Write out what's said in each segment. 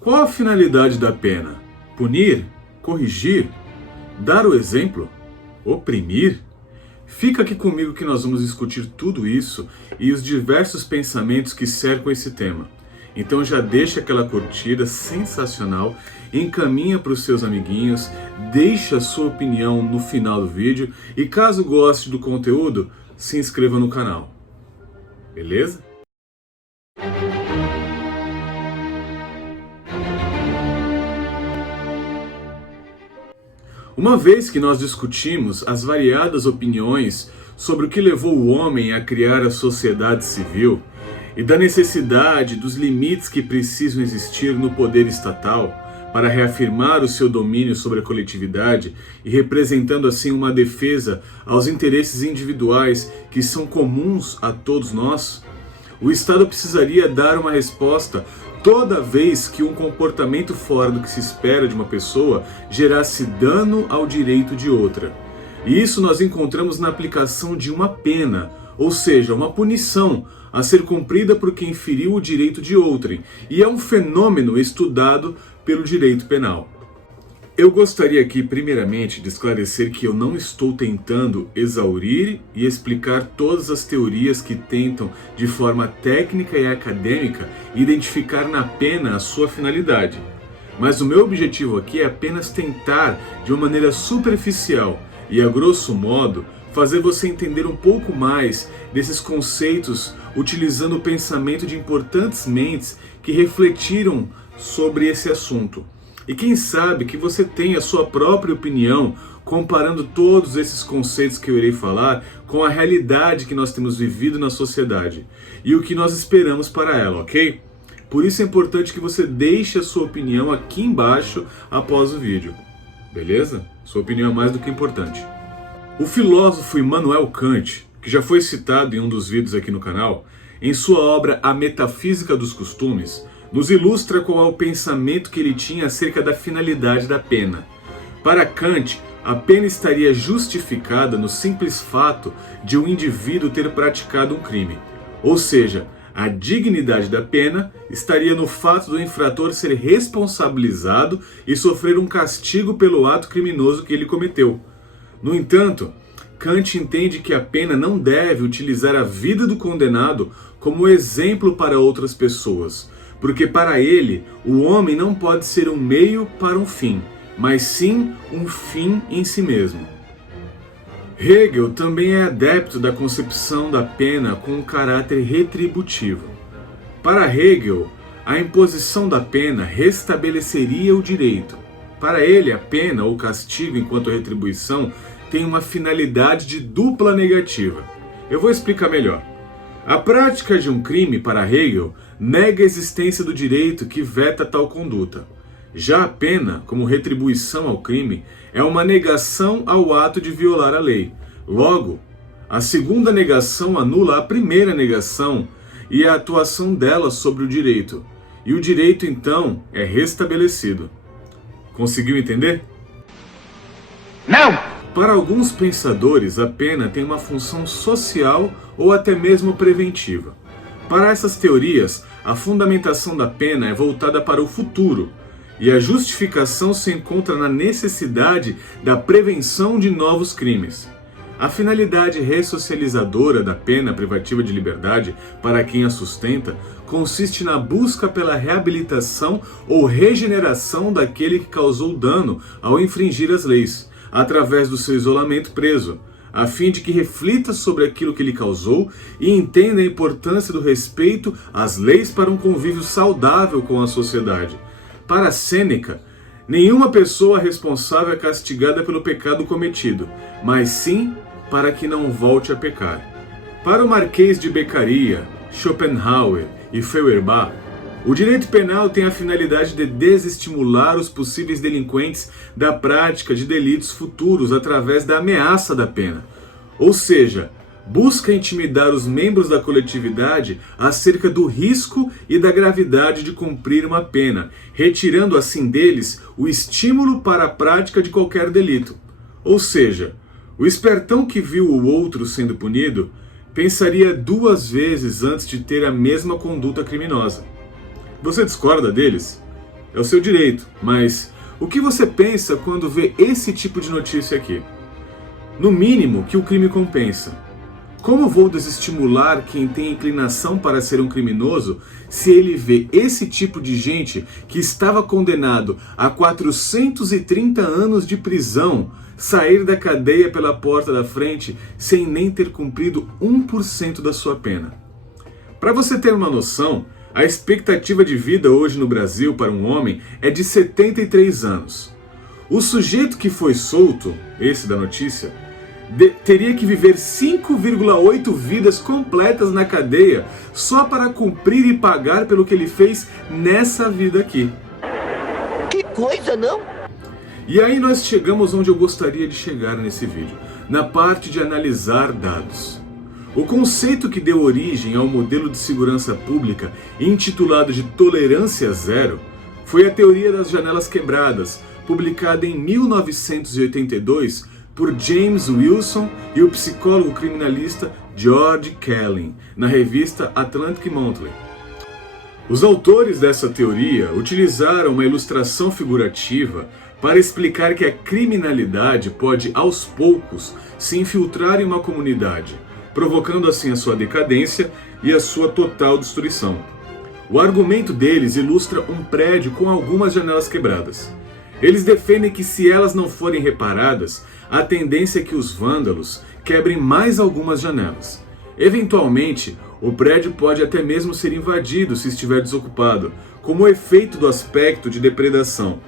Qual a finalidade da pena? Punir? Corrigir? Dar o exemplo? Oprimir? Fica aqui comigo que nós vamos discutir tudo isso e os diversos pensamentos que cercam esse tema. Então já deixa aquela curtida sensacional, encaminha para os seus amiguinhos, deixa a sua opinião no final do vídeo e caso goste do conteúdo, se inscreva no canal. Beleza? Uma vez que nós discutimos as variadas opiniões sobre o que levou o homem a criar a sociedade civil e da necessidade dos limites que precisam existir no poder estatal para reafirmar o seu domínio sobre a coletividade e representando assim uma defesa aos interesses individuais que são comuns a todos nós, o Estado precisaria dar uma resposta toda vez que um comportamento fora do que se espera de uma pessoa gerasse dano ao direito de outra. E isso nós encontramos na aplicação de uma pena, ou seja, uma punição a ser cumprida por quem feriu o direito de outrem, e é um fenômeno estudado pelo direito penal. Eu gostaria aqui primeiramente de esclarecer que eu não estou tentando exaurir e explicar todas as teorias que tentam de forma técnica e acadêmica identificar na pena a sua finalidade. Mas o meu objetivo aqui é apenas tentar, de uma maneira superficial e a grosso modo, fazer você entender um pouco mais desses conceitos utilizando o pensamento de importantes mentes que refletiram sobre esse assunto. E quem sabe que você tenha a sua própria opinião comparando todos esses conceitos que eu irei falar com a realidade que nós temos vivido na sociedade e o que nós esperamos para ela, ok? Por isso é importante que você deixe a sua opinião aqui embaixo após o vídeo, beleza? Sua opinião é mais do que importante. O filósofo Immanuel Kant, que já foi citado em um dos vídeos aqui no canal, em sua obra A Metafísica dos Costumes, nos ilustra qual é o pensamento que ele tinha acerca da finalidade da pena. Para Kant, a pena estaria justificada no simples fato de um indivíduo ter praticado um crime. Ou seja, a dignidade da pena estaria no fato do infrator ser responsabilizado e sofrer um castigo pelo ato criminoso que ele cometeu. No entanto, Kant entende que a pena não deve utilizar a vida do condenado como exemplo para outras pessoas, porque para ele, o homem não pode ser um meio para um fim, mas sim um fim em si mesmo. Hegel também é adepto da concepção da pena com um caráter retributivo. Para Hegel, a imposição da pena restabeleceria o direito. Para ele, a pena ou castigo enquanto retribuição tem uma finalidade de dupla negativa. Eu vou explicar melhor. A prática de um crime, para Hegel, nega a existência do direito que veta tal conduta. Já a pena, como retribuição ao crime, é uma negação ao ato de violar a lei. Logo, a segunda negação anula a primeira negação e a atuação dela sobre o direito. E o direito, então, é restabelecido. Conseguiu entender? Não! Para alguns pensadores, a pena tem uma função social ou até mesmo preventiva. Para essas teorias, a fundamentação da pena é voltada para o futuro, e a justificação se encontra na necessidade da prevenção de novos crimes. A finalidade ressocializadora da pena privativa de liberdade, para quem a sustenta, consiste na busca pela reabilitação ou regeneração daquele que causou dano ao infringir as leis, através do seu isolamento preso, a fim de que reflita sobre aquilo que lhe causou e entenda a importância do respeito às leis para um convívio saudável com a sociedade. Para Sêneca, nenhuma pessoa responsável é castigada pelo pecado cometido, mas sim para que não volte a pecar. Para o Marquês de Beccaria, Schopenhauer e Feuerbach, o direito penal tem a finalidade de desestimular os possíveis delinquentes da prática de delitos futuros através da ameaça da pena. Ou seja, busca intimidar os membros da coletividade acerca do risco e da gravidade de cumprir uma pena, retirando assim deles o estímulo para a prática de qualquer delito. Ou seja, o espertão que viu o outro sendo punido pensaria 2 vezes antes de ter a mesma conduta criminosa. Você discorda deles? é o seu direito, mas o que você pensa quando vê esse tipo de notícia aqui? No mínimo, que o crime compensa. Como vou desestimular quem tem inclinação para ser um criminoso se ele vê esse tipo de gente que estava condenado a 430 anos de prisão sair da cadeia pela porta da frente sem nem ter cumprido 1% da sua pena? Para você ter uma noção, a expectativa de vida hoje no Brasil para um homem é de 73 anos. O sujeito que foi solto, esse da notícia, teria que viver 5,8 vidas completas na cadeia só para cumprir e pagar pelo que ele fez nessa vida aqui. Que coisa, não? E aí nós chegamos onde eu gostaria de chegar nesse vídeo, na parte de analisar dados. O conceito que deu origem ao modelo de segurança pública, intitulado de tolerância zero, foi a teoria das janelas quebradas, publicada em 1982 por James Wilson e o psicólogo criminalista George Kelly, na revista Atlantic Monthly. Os autores dessa teoria utilizaram uma ilustração figurativa para explicar que a criminalidade pode, aos poucos, se infiltrar em uma comunidade, provocando assim a sua decadência e a sua total destruição. O argumento deles ilustra um prédio com algumas janelas quebradas. Eles defendem que se elas não forem reparadas, a tendência é que os vândalos quebrem mais algumas janelas. Eventualmente, o prédio pode até mesmo ser invadido se estiver desocupado, como efeito do aspecto de depredação.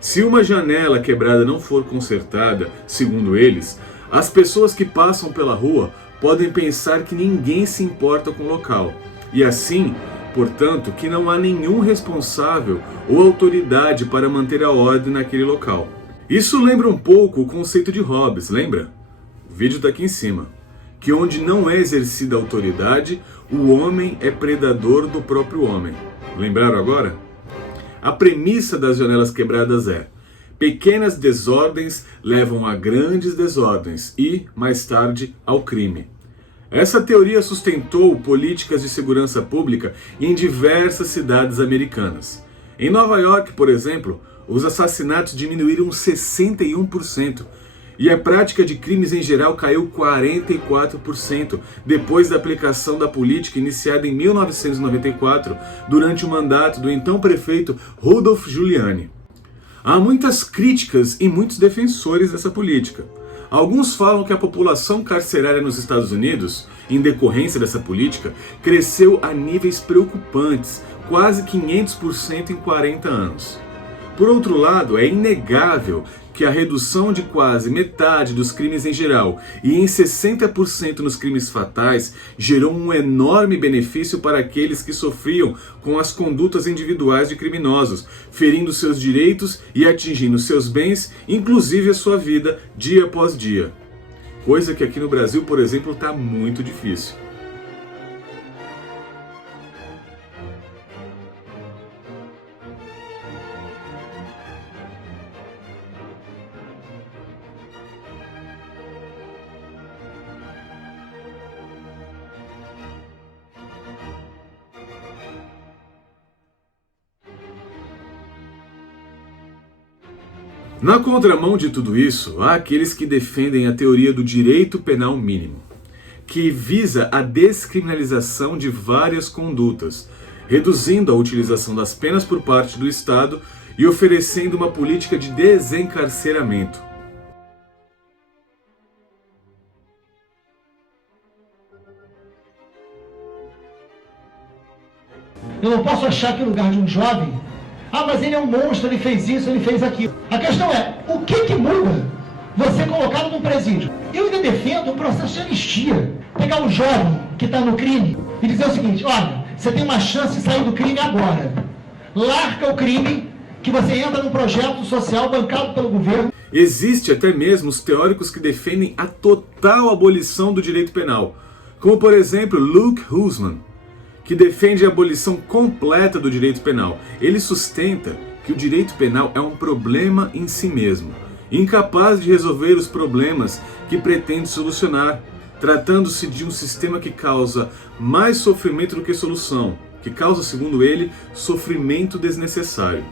Se uma janela quebrada não for consertada, segundo eles, as pessoas que passam pela rua podem pensar que ninguém se importa com o local, e assim, portanto, que não há nenhum responsável ou autoridade para manter a ordem naquele local. Isso lembra um pouco o conceito de Hobbes, lembra? O vídeo está aqui em cima. Que onde não é exercida a autoridade, o homem é predador do próprio homem. Lembraram agora? A premissa das janelas quebradas é: pequenas desordens levam a grandes desordens e, mais tarde, ao crime. Essa teoria sustentou políticas de segurança pública em diversas cidades americanas. Em Nova York, por exemplo, os assassinatos diminuíram 61% e a prática de crimes em geral caiu 44% depois da aplicação da política iniciada em 1994 durante o mandato do então prefeito Rudolph Giuliani. Há muitas críticas e muitos defensores dessa política. Alguns falam que a população carcerária nos Estados Unidos, em decorrência dessa política, cresceu a níveis preocupantes, quase 500% em 40 anos. Por outro lado, é inegável que a redução de quase metade dos crimes em geral e em 60% nos crimes fatais gerou um enorme benefício para aqueles que sofriam com as condutas individuais de criminosos, ferindo seus direitos e atingindo seus bens, inclusive a sua vida, dia após dia. Coisa que aqui no Brasil, por exemplo, está muito difícil. Na contramão de tudo isso, há aqueles que defendem a teoria do direito penal mínimo, que visa a descriminalização de várias condutas, reduzindo a utilização das penas por parte do Estado e oferecendo uma política de desencarceramento. Eu não posso achar que o lugar de um jovem, mas ele é um monstro, ele fez isso, ele fez aquilo. A questão é, o que muda você colocá-lo num presídio? Eu ainda defendo um processo de anistia. Pegar um jovem que está no crime e dizer o seguinte: olha, você tem uma chance de sair do crime agora. Larga o crime, que você entra num projeto social bancado pelo governo. Existe até mesmo os teóricos que defendem a total abolição do direito penal, como por exemplo Luke Hussmann, que defende a abolição completa do direito penal. Ele sustenta que o direito penal é um problema em si mesmo, incapaz de resolver os problemas que pretende solucionar, tratando-se de um sistema que causa mais sofrimento do que solução, que causa, segundo ele, sofrimento desnecessário.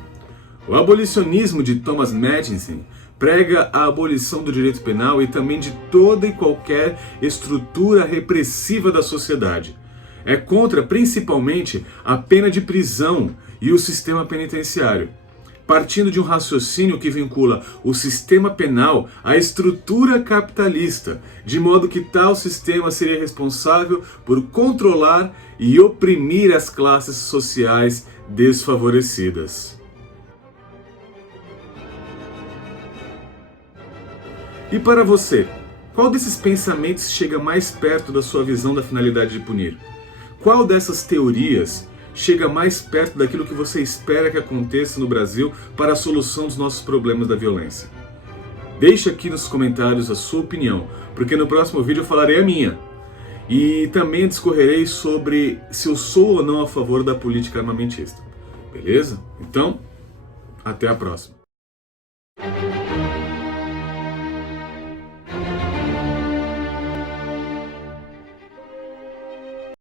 O abolicionismo de Thomas Madison prega a abolição do direito penal e também de toda e qualquer estrutura repressiva da sociedade. É contra, principalmente, a pena de prisão e o sistema penitenciário, partindo de um raciocínio que vincula o sistema penal à estrutura capitalista, de modo que tal sistema seria responsável por controlar e oprimir as classes sociais desfavorecidas. E para você, qual desses pensamentos chega mais perto da sua visão da finalidade de punir? Qual dessas teorias chega mais perto daquilo que você espera que aconteça no Brasil para a solução dos nossos problemas da violência? Deixe aqui nos comentários a sua opinião, porque no próximo vídeo eu falarei a minha. E também discorrerei sobre se eu sou ou não a favor da política armamentista. Beleza? Então, até a próxima.